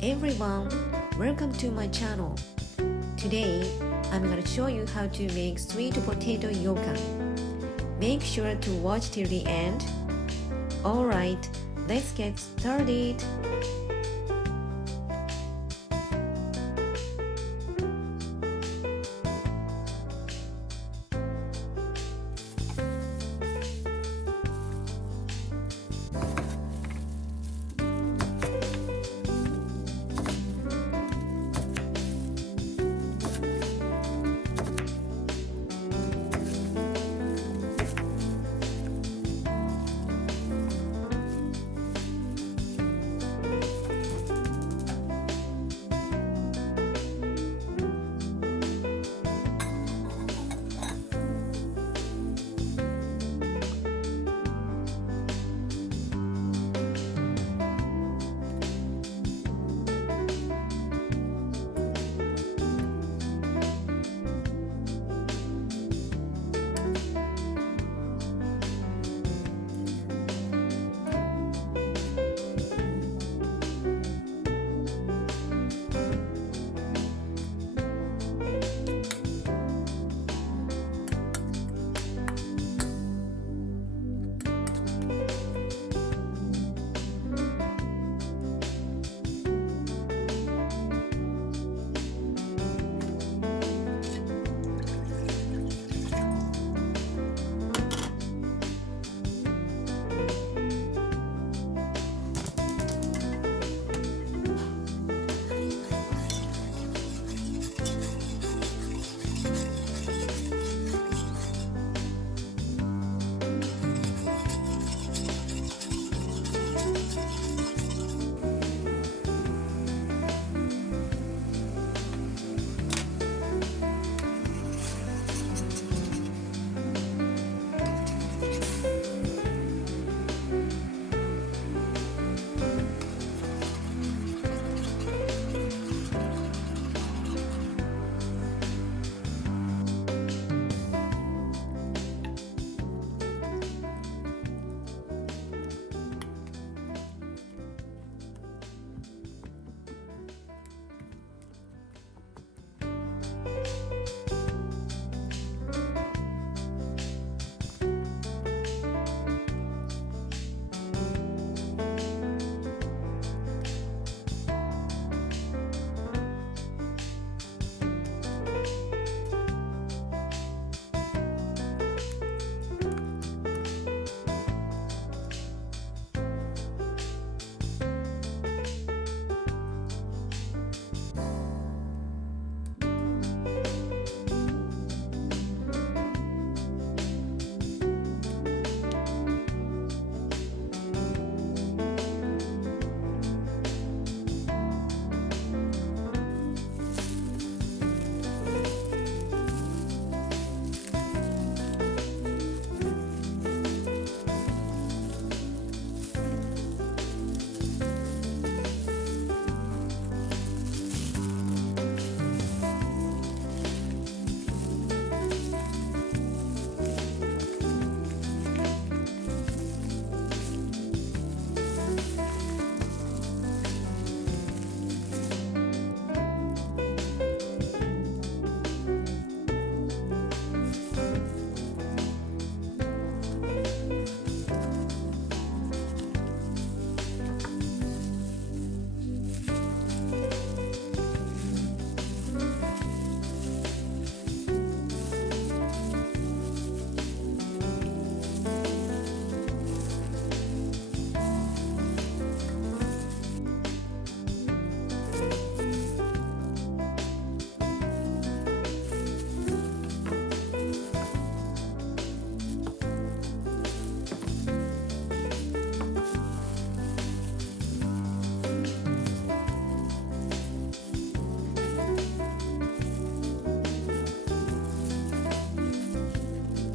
Everyone, welcome to my channel. Today, I'm gonna show you how to make sweet potato yokan. Make sure to watch till the end. Alright, let's get started.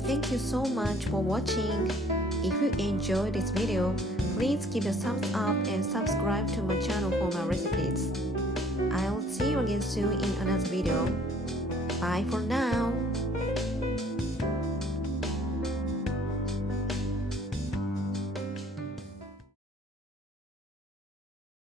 Thank you so much for watching. If you enjoyed this video, please give a thumbs up and subscribe to my channel for more recipes. I'll see you again soon in another video. Bye for now.